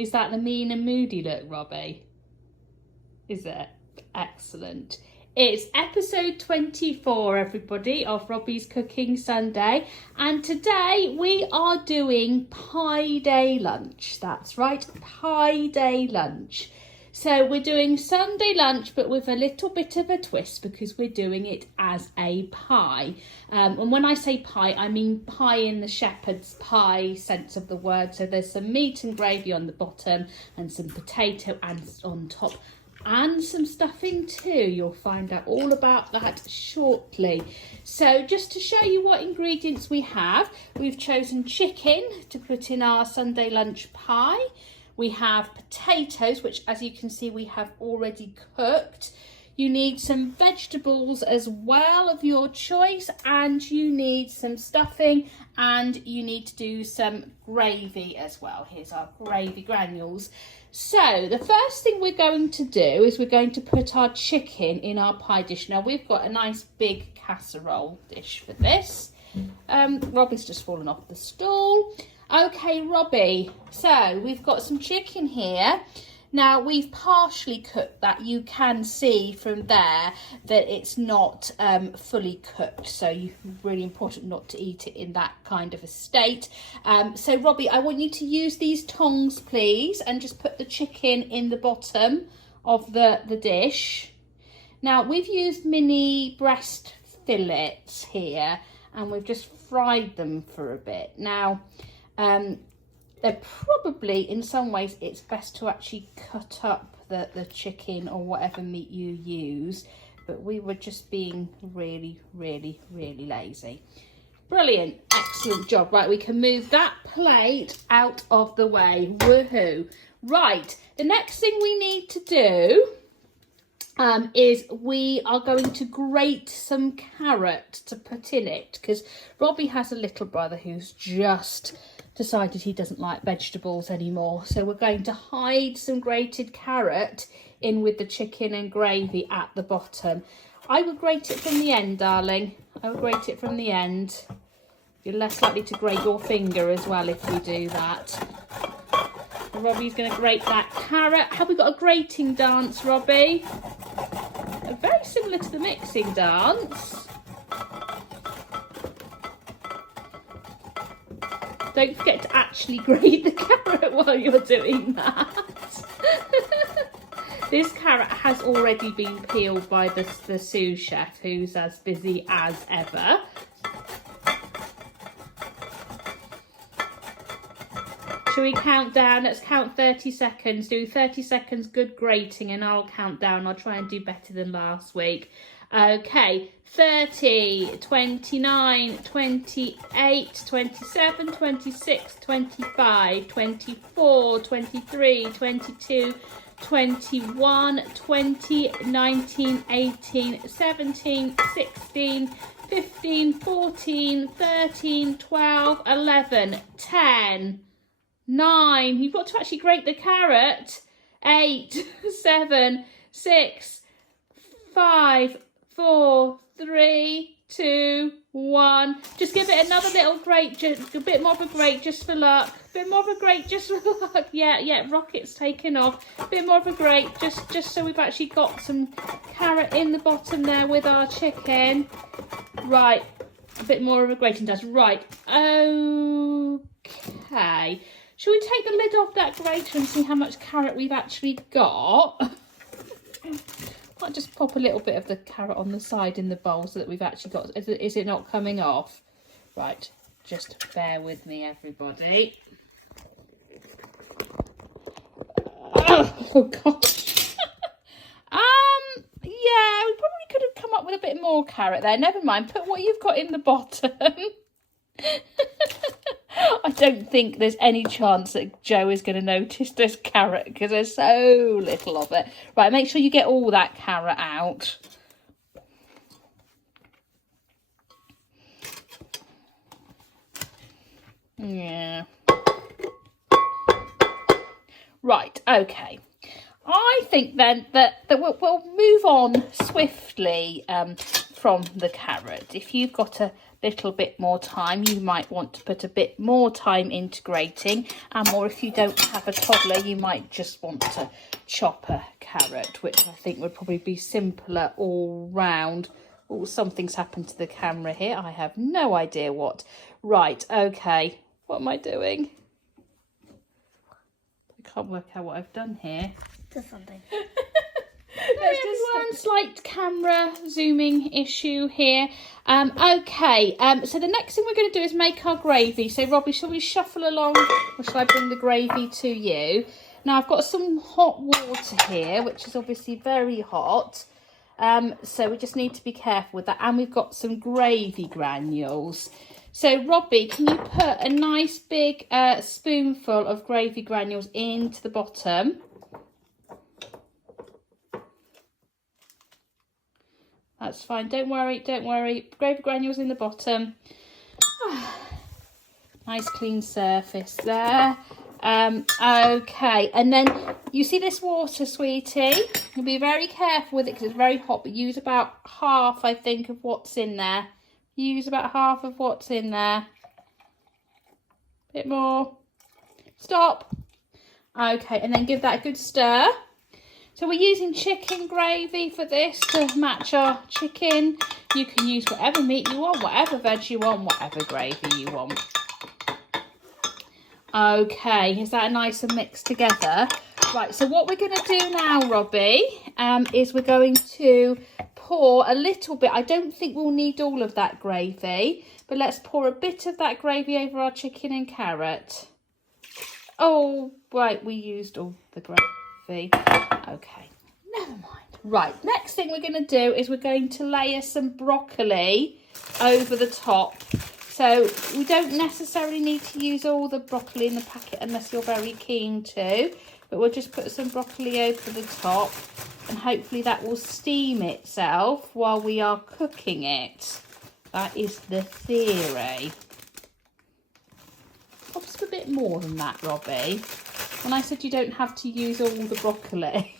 Is that the mean and moody look, Robbie? Is it? Excellent. It's episode 24, everybody, of Robbie's Cooking Sunday. And today we are doing Pieday lunch. That's right, Pieday lunch. So we're doing Sunday lunch, but with a little bit of a twist because we're doing it as a pie. And when I say pie, I mean pie in the shepherd's pie sense of the word. So there's some meat and gravy on the bottom and some potato and on top and some stuffing too. You'll find out all about that shortly. So just to show you what ingredients we have, we've chosen chicken to put in our Sunday lunch pie. We have potatoes, which as you can see we have already cooked. You need some vegetables as well of your choice, and you need some stuffing, and you need to do some gravy as well. Here's our gravy granules. So the first thing we're going to do is we're going to put our chicken in our pie dish. Now we've got a nice big casserole dish for this. Robbie's just fallen off the stool. Okay, Robbie, so we've got some chicken here. Now we've partially cooked that. You can see from there that it's not fully cooked, so it's really important not to eat it in that kind of a state. So Robbie, I want you to use these tongs please and just put the chicken in the bottom of the dish. Now we've used mini breast fillets here and we've just fried them for a bit. Now they're probably, in some ways, it's best to actually cut up the chicken or whatever meat you use. But we were just being really, really, really lazy. Brilliant. Excellent job. Right, we can move that plate out of the way. Woohoo. Right, the next thing we need to do is we are going to grate some carrot to put in it. Because Robbie has a little brother who's just decided he doesn't like vegetables anymore, so we're going to hide some grated carrot in with the chicken and gravy at the bottom. I would grate it from the end, darling. I would grate it from the end. You're less likely to grate your finger as well if you do that. Robbie's going to grate that carrot. Have we got a grating dance, Robbie? Very similar to the mixing dance. Don't forget to actually grate the carrot while you're doing that. This carrot has already been peeled by the sous chef, who's as busy as ever. Shall we count down? Let's count 30 seconds. Do 30 seconds good grating and I'll count down. I'll try and do better than last week. Okay, 30, 29, 28, 27, 26, 25, 24, 23, 22, 21, 20, 19, 18, 17, 16, 15, 14, 13, 12, 11, 10, 9. You've got to actually grate the carrot. 8, 7, 6, 5, 4, 3, 2, 1. Just give it another little grate, just a bit more of a grate just for luck. A bit more of a grate just for luck. Yeah, rocket's taken off. A bit more of a grate just so we've actually got some carrot in the bottom there with our chicken. Right, a bit more of a grating does. Right, okay. Shall we take the lid off that grater and see how much carrot we've actually got? Might just pop a little bit of the carrot on the side in the bowl so that we've actually got... Is it not coming off? Right, just bear with me, everybody. Oh, gosh. Yeah, we probably could have come up with a bit more carrot there. Never mind, put what you've got in the bottom. I don't think there's any chance that Joe is going to notice this carrot because there's so little of it. Right, make sure you get all that carrot out. Yeah. Right, okay. I think then that we'll move on swiftly from the carrot. If you've got a little bit more time. You might want to put a bit more time into grating, or if you don't have a toddler, you might just want to chop a carrot, which I think would probably be simpler all round. Oh, something's happened to the camera here. I have no idea what. Right, okay. What am I doing? I can't work out what I've done here. Do something. One slight camera zooming issue here. Okay, so the next thing we're going to do is make our gravy. So Robbie, shall we shuffle along, or shall I bring the gravy to you? Now I've got some hot water here, which is obviously very hot. So we just need to be careful with that. And we've got some gravy granules. So Robbie, can you put a nice big spoonful of gravy granules into the bottom? That's fine, don't worry, don't worry. Gravy granules in the bottom. Nice clean surface there. Okay, and then you see this water, sweetie? You'll be very careful with it because it's very hot, but use about half, I think, of what's in there. Use about half of what's in there. Bit more. Stop. Okay, and then give that a good stir. So we're using chicken gravy for this to match our chicken. You can use whatever meat you want, whatever veg you want, whatever gravy you want. Okay, is that nice and mixed together? Right, so what we're going to do now, Robbie, is we're going to pour a little bit. I don't think we'll need all of that gravy, but let's pour a bit of that gravy over our chicken and carrot. Oh, right, we used all the gravy. Okay, never mind. Right, next thing we're going to do is we're going to layer some broccoli over the top. So we don't necessarily need to use all the broccoli in the packet unless you're very keen to. But we'll just put some broccoli over the top and hopefully that will steam itself while we are cooking it. That is the theory. Perhaps a bit more than that, Robbie. When I said you don't have to use all the broccoli.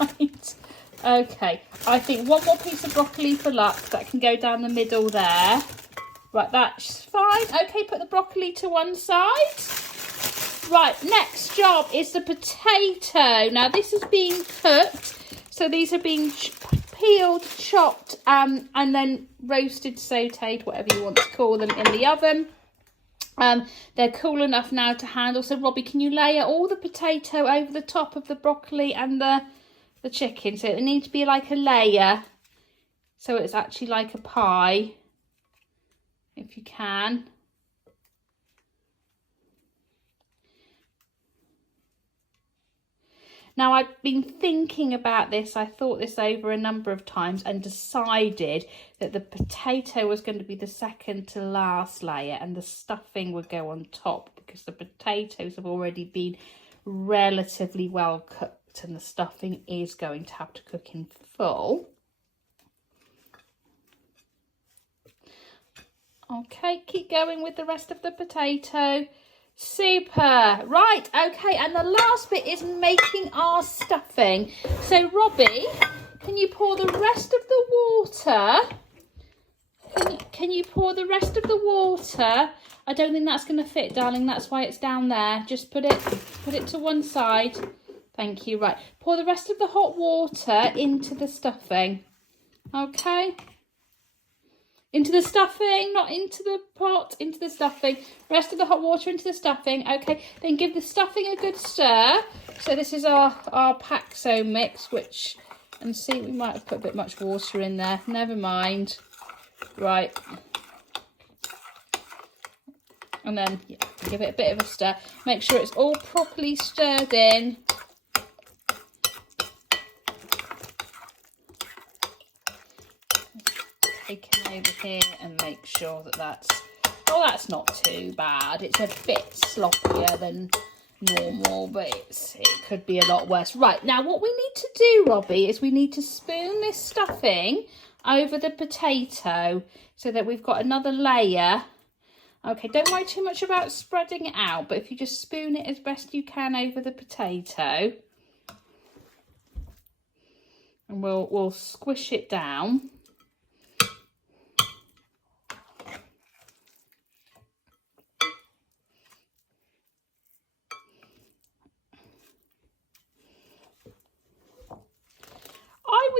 Right. Okay. I think one more piece of broccoli for luck. That can go down the middle there. Right, that's fine. Okay, put the broccoli to one side. Right, next job is the potato. Now, this is being cooked. So these are being peeled, chopped, and then roasted, sautéed, whatever you want to call them, in the oven. They're cool enough now to handle. So, Robbie, can you layer all the potato over the top of the broccoli and the chicken? So it needs to be like a layer. So it's actually like a pie, if you can. Now, I've been thinking about this. I thought this over a number of times and decided that the potato was going to be the second to last layer and the stuffing would go on top because the potatoes have already been relatively well cooked and the stuffing is going to have to cook in full. Okay, keep going with the rest of the potato. Super. Right, okay, and the last bit is making our stuffing. So, Robbie, can you pour the rest of the water? Can you pour the rest of the water? I don't think that's going to fit, darling. That's why it's down there. Just put it to one side. Thank you. Right, pour the rest of the hot water into the stuffing. Okay. Into the stuffing, not into the pot, into the stuffing. Rest of the hot water into the stuffing. Okay, then give the stuffing a good stir. So this is our Paxo mix, which, and see, we might have put a bit much water in there. Never mind. Right. And then yeah, give it a bit of a stir. Make sure it's all properly stirred in. Take it over here and make sure that that's not too bad. It's a bit sloppier than normal, but it could be a lot worse. Right, now what we need to do, Robbie, is we need to spoon this stuffing over the potato so that we've got another layer. Okay, don't worry too much about spreading it out, but if you just spoon it as best you can over the potato, and we'll squish it down.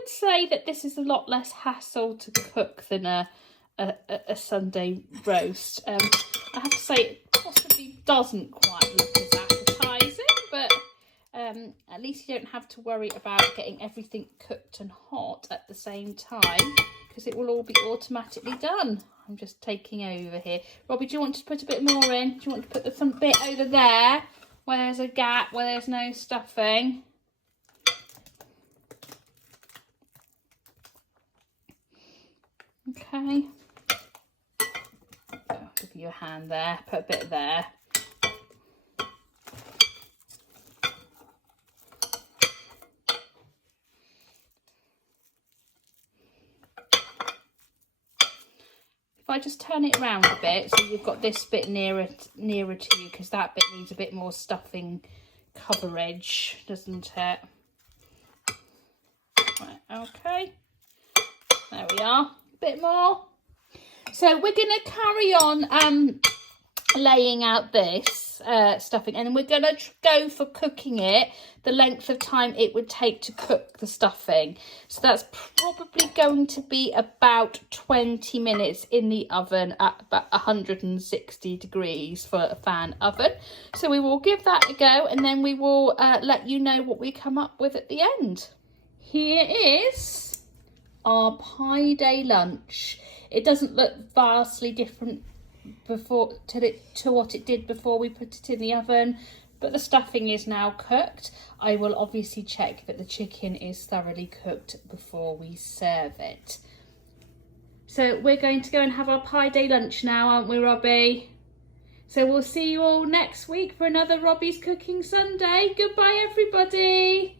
would say that this is a lot less hassle to cook than a Sunday roast. I have to say it possibly doesn't quite look as appetising, but at least you don't have to worry about getting everything cooked and hot at the same time, because it will all be automatically done. I'm just taking over here. Robbie, do you want to put a bit more in? Do you want to put some bit over there where there's a gap, where there's no stuffing? Okay. I'll give you a hand there. Put a bit there. If I just turn it around a bit, so you've got this bit nearer to you, because that bit needs a bit more stuffing coverage, doesn't it? Right, okay. There we are. A bit more. So we're going to carry on laying out this stuffing, and we're going to go for cooking it the length of time it would take to cook the stuffing. So that's probably going to be about 20 minutes in the oven at about 160 degrees for a fan oven. So we will give that a go, and then we will let you know what we come up with at the end. Here is our Pieday lunch. It doesn't look vastly different to what it did before we put it in the oven, but the stuffing is now cooked. I will obviously check that the chicken is thoroughly cooked before we serve it. So we're going to go and have our Pieday lunch now, aren't we, Robbie? So we'll see you all next week for another Robbie's Cooking Sunday. Goodbye, everybody.